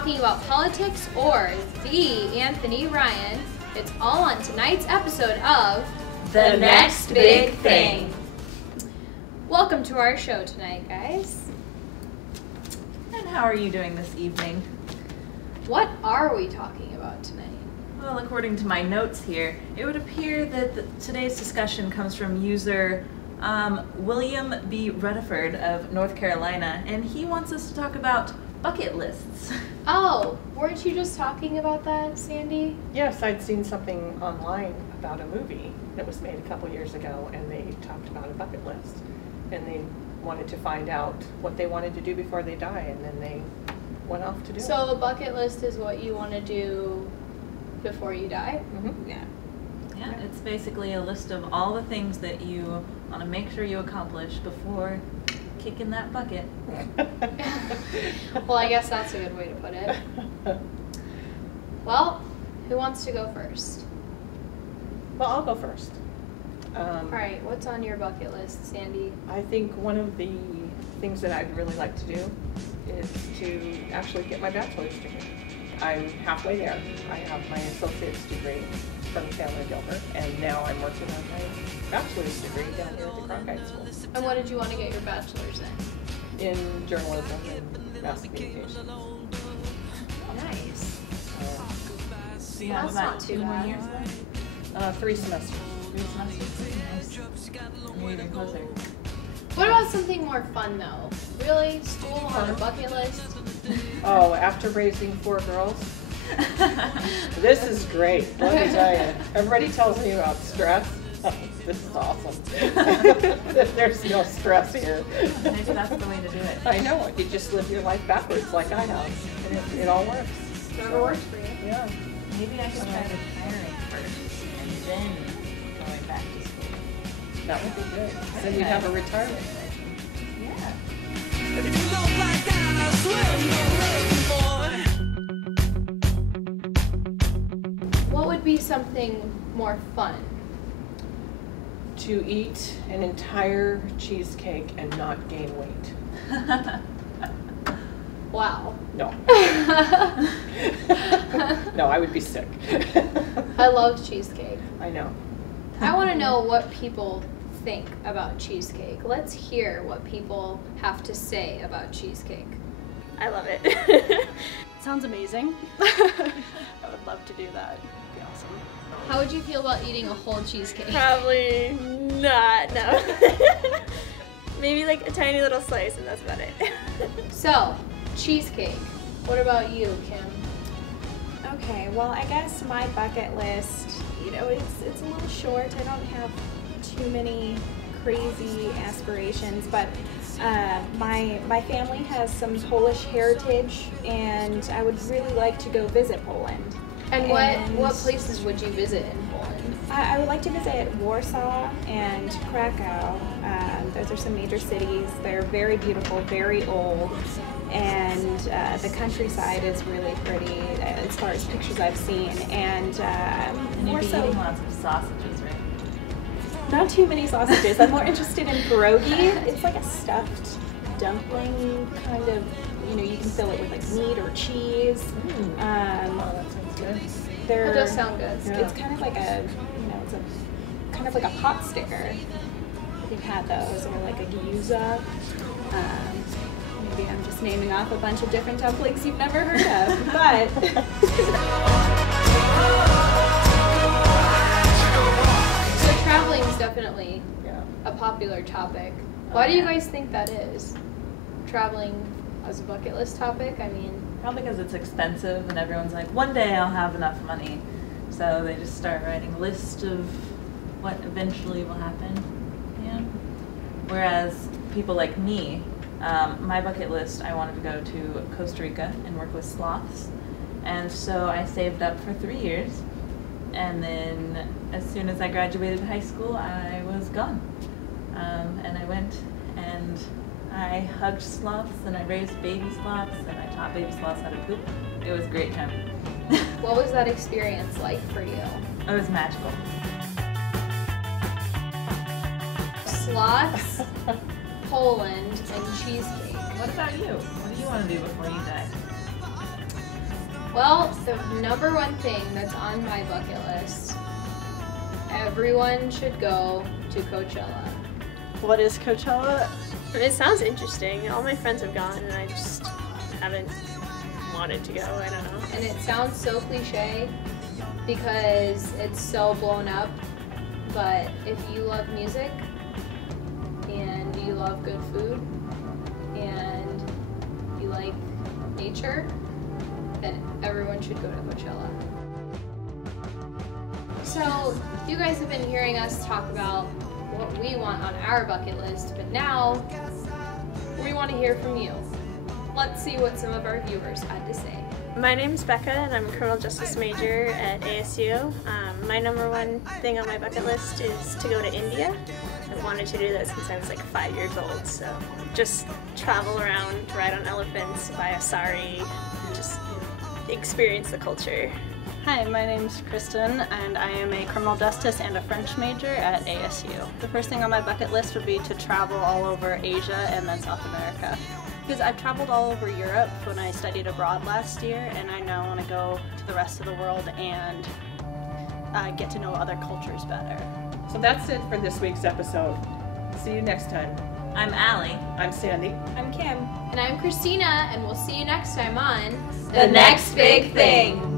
talking about politics or the Anthony Ryan. It's all on tonight's episode of The Next Big Thing. Welcome to our show tonight, guys. And how are you doing this evening? What are we talking about tonight? Well, according to my notes here, it would appear that today's discussion comes from user William B. Rutherford of North Carolina, and he wants us to talk about bucket lists. Oh, weren't you just talking about that, Sandy? Yes, I'd seen something online about a movie that was made a couple years ago, and they talked about a bucket list. And they wanted to find out what they wanted to do before they die, and then they went off to do it. So a bucket list is what you want to do before you die? Mm-hmm. Yeah. Yeah, it's basically a list of all the things that you want to make sure you accomplish before kicking that bucket. Well, I guess that's a good way to put it. Well, who wants to go first? Well, I'll go first. All right, what's on your bucket list, Sandy? I think one of the things that I'd really like to do is to actually get my bachelor's degree. I'm halfway there. I have my associate's degree from Chandler Gilbert, and now I'm working on my bachelor's degree down here at the Cronkite School And what did you want to get your bachelor's in journalism and mass communication. Nice. So you have That's about not too 2 more bad. years left? 3 semesters. 3 semesters? Nice. You're getting closer. What about something more fun, though? Really? School on a bucket list? Oh, after raising 4 girls? This is great, let me tell you. Everybody tells me about stress. This is awesome. There's no stress here. Maybe that's the way to do it. I know, you just live your life backwards like I have, and it all works. Whatever works for you. Yeah. Maybe I should try retiring first and then going back to school. That would be good. Then we'd have a retirement plan. Yeah. What would be something more fun? To eat an entire cheesecake and not gain weight. Wow. No. No, I would be sick. I love cheesecake. I know. I want to know what people think about cheesecake. Let's hear what people have to say about cheesecake. I love it. Sounds amazing. I would love to do that. It'd be awesome. How would you feel about eating a whole cheesecake? Probably not, no. Maybe like a tiny little slice and that's about it. So, cheesecake. What about you, Kim? Okay, well, I guess my bucket list, you know, it's a little short. I don't have too many crazy aspirations, but my family has some Polish heritage, and I would really like to go visit Poland. And what places would you visit in Poland? I would like to visit Warsaw and Krakow. Those are some major cities. They're very beautiful, very old, and the countryside is really pretty as far as pictures I've seen. And And you'd be eating lots of sausages, right? not too many sausages. I'm more interested in pierogi. It's like a stuffed dumpling kind of, you know, you can fill it with like meat or cheese. Oh, that sounds good. That does sound good. It's kind of like a, you know, it's a kind of like a pot sticker. If you've had those, or like a gyoza. Maybe I'm just naming off a bunch of different dumplings you've never heard of, but. So traveling is definitely Yeah. a popular topic. Why do you guys think that is? Traveling as a bucket list topic? I mean, Probably because it's expensive and everyone's like, one day I'll have enough money. So they just start writing a list of what eventually will happen. Yeah. Whereas people like me, my bucket list, I wanted to go to Costa Rica and work with sloths. And so I saved up for 3 years. And then as soon as I graduated high school, I was gone. And I went and I hugged sloths and I raised baby sloths and I taught baby sloths how to poop. It was a great time. what was that experience like for you? It was magical. Sloths, Poland, and cheesecake. What about you? What do you want to do before you die? Well, the number one thing that's on my bucket list, everyone should go to Coachella. What is Coachella? It sounds interesting. All my friends have gone and I just haven't wanted to go. I don't know. And it sounds so cliche because it's so blown up, but if you love music and you love good food and you like nature, then everyone should go to Coachella. So you guys have been hearing us talk about what we want on our bucket list, but now we want to hear from you. Let's see what some of our viewers had to say. My name's Becca and I'm a criminal justice major at ASU. My number one thing on my bucket list is to go to India. I've wanted to do that since I was like 5 years old, so just travel around, ride on elephants, buy a sari, just experience the culture. Hi, my name's Kristen and I am a criminal justice and a French major at ASU. The first thing on my bucket list would be to travel all over Asia and then South America. Because I've traveled all over Europe when I studied abroad last year, and I now want to go to the rest of the world and get to know other cultures better. So that's it for this week's episode. See you next time. I'm Allie. I'm Sandy. I'm Kim. And I'm Christina, and we'll see you next time on The Next Big Thing.